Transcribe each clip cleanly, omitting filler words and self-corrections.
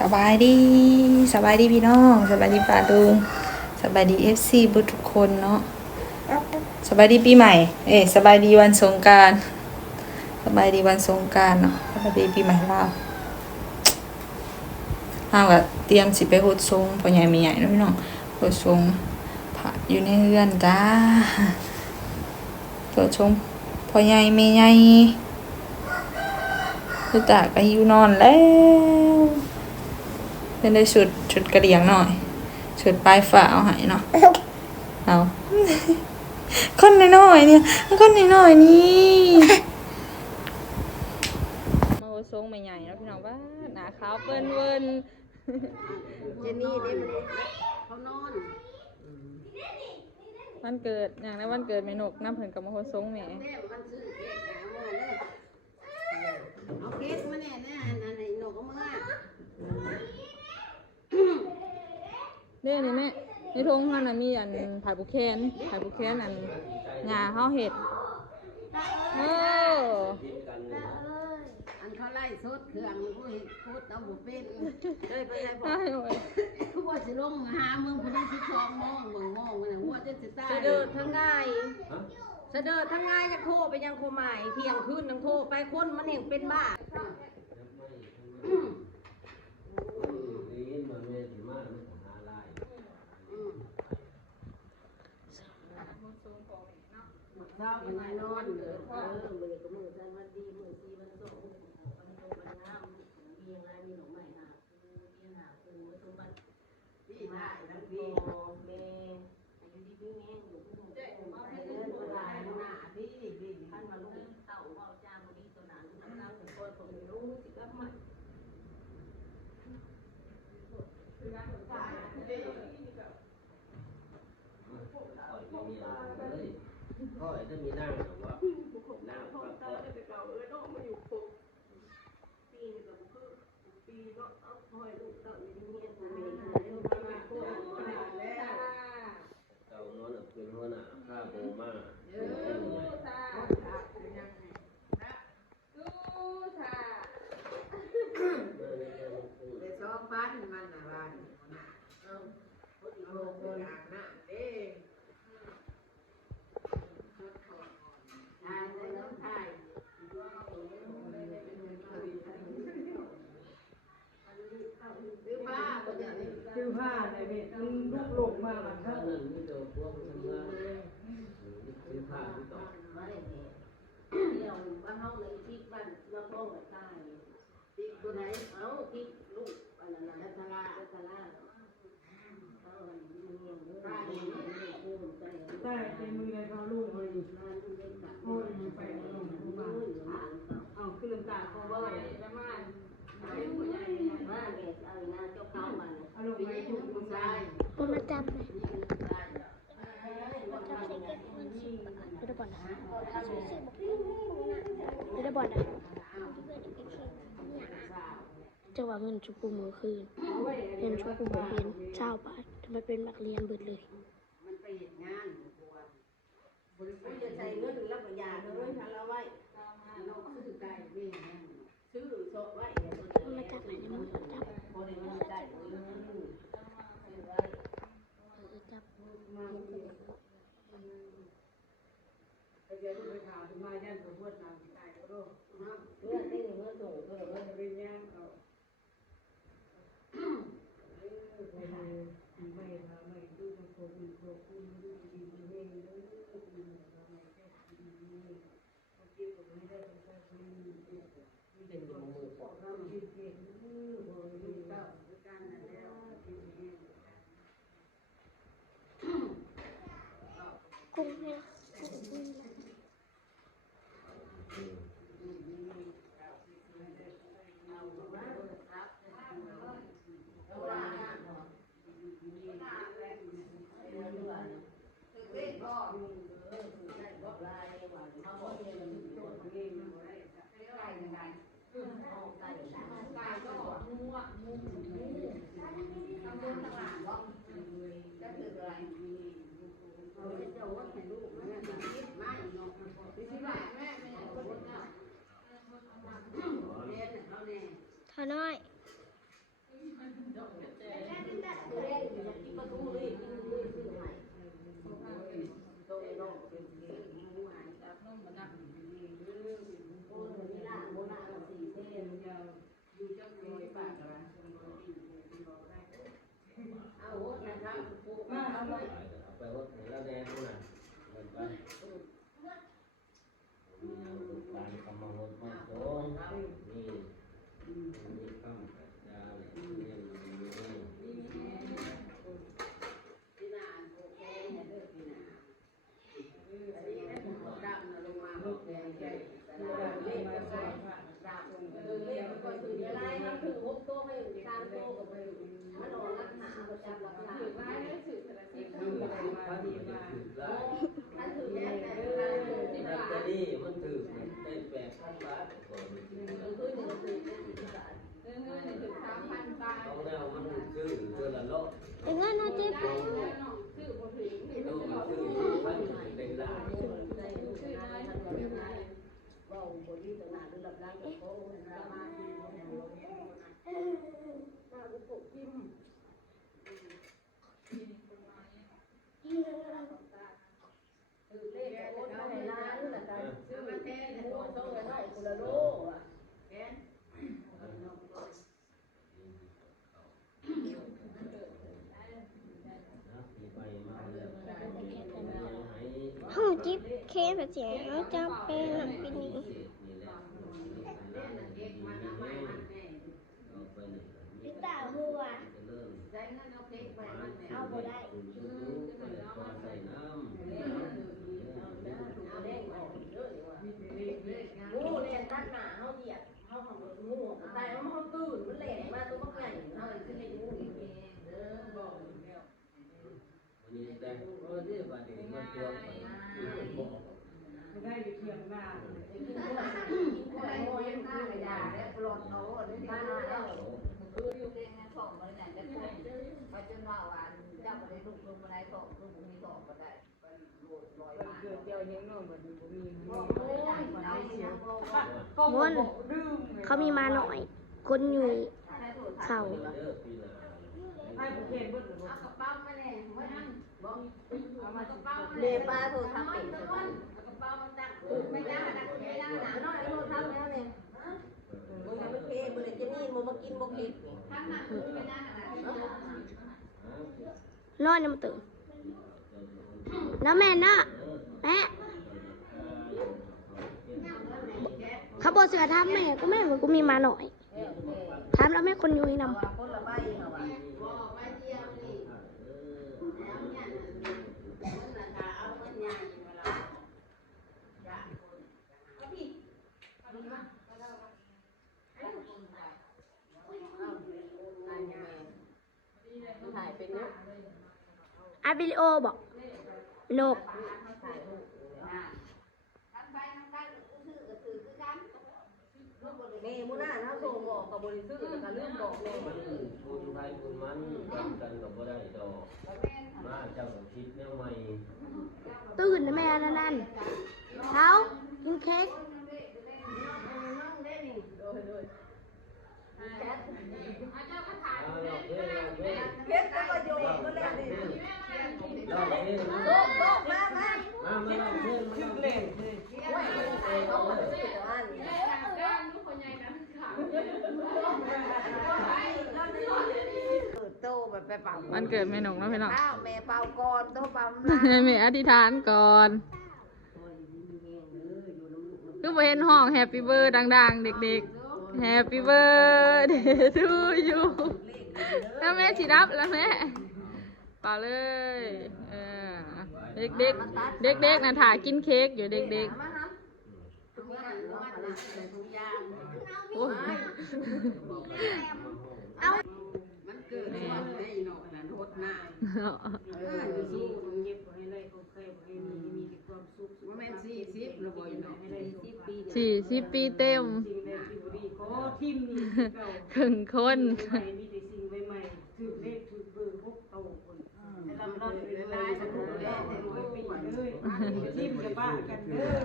สบายดีสบายดีพี่น้องสบายดีป่าดุงสบายดีFCบุทุกคนเนาะสบายดีปีใหม่สบายดีวันสงกรานต์สบายดีวันสงกรานต์เนาะสบายดีปีใหม่ลาวเฮาก็เตรียมสิไปโฮดทรงพ่อใหญ่แม่ใหญ่เนาะพี่น้องโฮดทรงพระอยู่ในเรือนจ้าโฮดทรงพ่อใหญ่แม่ใหญ่คือตาก็หิวนอนแล้วเป็นได้ชุดกระเดียงหน่อยชุดปลายฝ่าเอาให้เนาะเอาคนน้อยๆเนี่ยคนน้อยๆนี่มาโอทรงใหญ่ๆแล้วพี่น้องว่าหนาขาวเปิ้นเวินเจนี่เด้เขานอนวันเกิดอย่างในวันเกิดแม่นกน้ำเพิ่นกับมาโอทรงแม่มันซื้อเค้กเอาเค้กมาแน่อันไหนหนูก็มาเด้นี่แม่ในทงเฮาน่ะมีอันผายบุแคนอันหญ้าเฮาเฮ็ดอันเขาไล่สดเครื่องผู้เห็นพูดเอาบุเป็นเลยไปเลยบอกผู้ว่าสิลงหาเมืองพอดีสิชองมองเมืองมองมันหัวจะสิตายเสด็จทั้งง่ายจะโทรไปยังโคหมายเที่ยงคืนนังโทรไปคนมันเห็นเป็นบ้าเช้าเป็นไงนอนมือกับมือจันวันดีมือซีวันโซ่วันโตวันงามมียังไงมีหนูใหม่หามีหาปูสมบัติพี่หน้าทั้งพี่เมย์อายุดีพี่แม่อยู่ผู้ใหญ่ไปเดินตลาดหน้าพี่ท่านมาลุงเต่าว่าจ้างคนนี้ตัวนั้นน้ำถึงคนผมไม่รู้สิก็ไม่ก็จะมีนั่งหรือว่านั่งก็เต่าจะเก่าน้องมาอยู่ปกปีนี่ก็คือปีเนาะเอาคอยลูกเต่าอยู่ที่นี่ตัวนี้ลูกมาโคตรแล้วเต่านอนเป็นหัวหน้าข้าโบมาชอบบ้านมันนะบ้านโลกโบราณนะเด้ทานในน้ำไทยซื้อผ้าเลยพี่มันลุกลงมาแบบนั้นนี่เจอพวกทำงานซื้อผ้าที่ต่อเดี๋ยวบ้านเฮาเลยที่บ้านเราโป้งตายที่ตัวไหนเอาที่ลูกอะไรนะรัตลาได้เป็นมือในเขาลูกเลยโอ้ยไปลงทุบ้านเอาขึ้นตาเขาว่าประมาณว่าเด็กเอาหน้าเจ้าเข้ามาเอาลงไปถูกผู้ชายคนมาจับเลยไม่ได้บอลนะไม่ได้บอลนะจะว่าเงินชุบกูมือคืนเงินชุบกูมือคืน9 บาททำไมเป็นนักเรียนเบิดเลยมันไปเห็นงานบริษัทจะใช้เงินรับประหยัดเลยทางเราไว้เราซื้อไก่เบี้ยซื้อโซ่ไว้มาจับไหนเนี่ยมึงจับบริษัทไก่จับมาเดี๋ยวไปถามมาย่านสมบูรณ์นำไก่ก็รู้เรื่องนี้เมื่อส่งก็เราจะไปย่างเอาไม่ทำไม่ดูมันโคตรโคตรดีดีเองเลยดีเราไม่แค่ดีนี่เขาเกี่ยวกับไม่ได้เป็นการทำเป็นตัวมือปอกเราดีเก่งบริเก้าการนั่นแล้วกุ้งเนี่ยเท่าน้อย การกำมาหดมาโจงนี่มีคำกัดยาเลยนี่พี่นาโอเคเนี่ยเลิกพี่นาอันนี้ได้ผมดำลงมาหกแดงใหญ่เลขก็ใส่ดำเลขก็ถืออะไรครับถือหกโต๊ะให้ตามโต๊ะกับไปมันนอนรักษาประจำรักษาถือไว้ได้ถืออะไรที่ถืออะไรมาดีมาถ้าถือแยกแต่ละที่บ้าน จะดีมันถือได้8,000 บาทก่อน คือถือถือ10 บาทเงินถือ3,000 บาท ต้องแล้วมันซื้อเทื่อละโล เป็นไงนะเจ๊ ซื้อบ่ถึง ต้องซื้อพันเป็นหลาย ว่าคนที่ตลาดระดับล่างก็โค้งรามาที่น่าจะปลูกจิ้มคือเลขโค้งในร้านนั่นแหละกันซื้อมาแทนโค้งต้องเลยได้คนละโลอ่ะแค่ห้องจิ๊บเคสแบบเสียงเขาจะเป็นหนังปีนี้พี่ตาหัวเอาไปได้ งูเรียนตัดหนาเขาเหยียบเขาของงูแต่เขาตื่นมันแหลมมาตัวมันใหญ่เขาเลยขึ้นในงูอีกบอกแล้ว วันนี้แต่ก็ที่ว่าเด็กมันตัวบอก ไม่ได้ไปเคียงหน้ากินข้าวโมยหน้ากระยาและปลดเอาได้ที่หน้าแล้วคืออยู่ในงานส่งมาเนี่ยจะพูดมาจนว่าวันเจ้ามาได้ลูกมาได้ส่งคือผมมีส่งมาได้ลอยมาเดียวยังน้องมันมีม้วนเขามีมาหน่อย คนอยู่เสา เมป้าโทรทัพท์เป็นไม่ได้นะไม่ได้นะน้อยโทรทัพท์แล้วเนี่ยมึงยังไม่เพย์มึงเลยจะนี่มึงมากินบ่ผิดท่านน่ะไม่ได้นะ นอนยังไม่ตื่นแล้วแม่น่ะแม่เขาบอกเสือทำแม่ก็แม่บอกกูมีมาหน่อยทำแล้วแม่คนอยู่ให้นำ คนละใบเหรอวะใบเดียวนี่แล้วเนี่ยมันน่ะถ้าเอาเงินใหญ่เวลาจ้ะเอาพี่เอาดีมั้ยเอาแล้วมั้ยเอาคนถ่ายเอาอันนี้ถ่ายเป็นเนาะ อัดวิดีโอบอกนก ถ่ายรูปนะทั้งใบทั้งใบซื้อก็ถือคือกันนี่มื้อหน้าเฮาส่งบอกกับบริษัทก็ลืมบอกเลย มันบุญไทยบุญมันกันกับบ่ได้ดอกมาเจ้าก็คิดแนวใหม่ ตื่นนะแม่นั่นเท้ากินเค้ก เพชรก็โยนก็เลยนี่โลกมาชื่อเล่นว่าเขาชื่อแต่ว่าโตแบบไปเป่า วันเกิดแม่หนงแล้วพี่น้อง ข้าวแม่เป่าก่อนโตเป่า แม่อธิษฐานก่อนคือบ่เห็นห้องแฮปปี้เบิร์ดดังๆ เด็กๆแฮปปี้เบิร์ดเดย์ทูยูแล้วแม่สิรับแล้วแม่เปล่าเลยเด็กๆเด็กๆนะถ่ายกินเค้กอยู่เด็กๆโอ้ย มันเกิดในวันได้หนอกนั้นหดหน้าจะสู้ต้องเย็บให้เลยโอเคให้มีความสุขว่าแม่40ระบ่อยหนอกให้ได้10 ปี40 ปีเต็ม สิ่งแรกที่บ่ดีขอทิ่มนี่เก่า ครึ่งคน มีแต่สิ่งใหม่ๆถือเลขถือเบอร์พวกโตคนให้ลำเลยได้สนุกแล้วแต่ร้อยปีเลยทิ่มจะบ้ากันเด้อ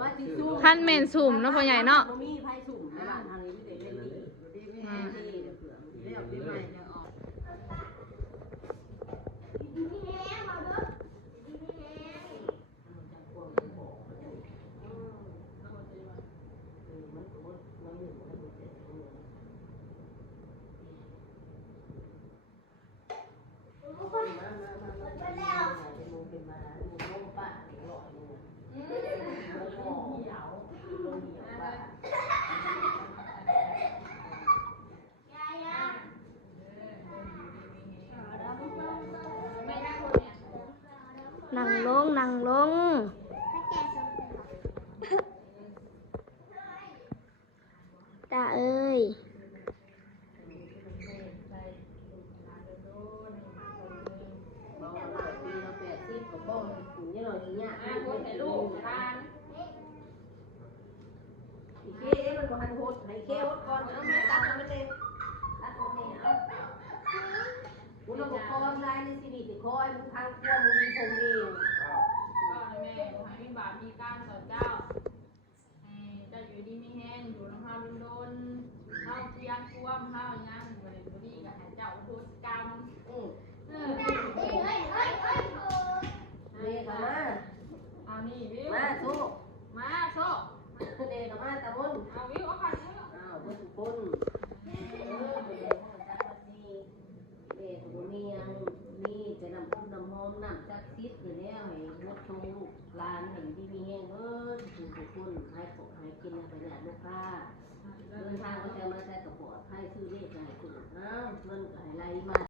ว่าสิสู้ ท่านเมนสุ่มเนาะพ่อใหญ่เนาะ บ่มีไผสุ่มในบ้านทางนี้มีแต่เล่นดีดีไม่แห้งดีเด้อเผื่อเรียกปีใหม่ยังออกมาเป็นโมเป็นมาโมป้าหลอด นั่งลงนั่งลงตาเอ้ย บอกว่าปีเรา80ก็บ่อยู่นี่หน่อยนี่ยาก คนให้ลูกหลาน อีเก้มันบ่ทันโหดให้เก้โหดก่อนเอามาตัดมันเลยตัดออกนี่เอากูเราบอกคอยลายในชีวิตคอยมึงทางควมึงมีผมเอง ก็แม่ขอให้มีบาปมีการต่อเจ้าจะอยู่ดีไม่แห้งอยู่น้ำห้าวโดนๆห้าวเพียงท่วมห้าวยังบริบูรณ์กับเจ้าโทษกรรม เด็กมา เอานี่วิว มาสู้ มาโซ่ เด็กมาตะมุน เอาวิวเอาขันวิว อ้าวเพื่อนทุกคนเด็กบ่มียังมีแต่น้ำพุน้ำหอมน้ำจักซิดอยู่แล้วให้งดชงลูกหลานให้ดีมีแห้งทุกคนให้ปกให้กินให้ประหยัดลูกค้าเดินทางก็จะมาใช้กระป๋อให้ซื้อเลขให้คุณอ้าวมันก็ให้ไล่มา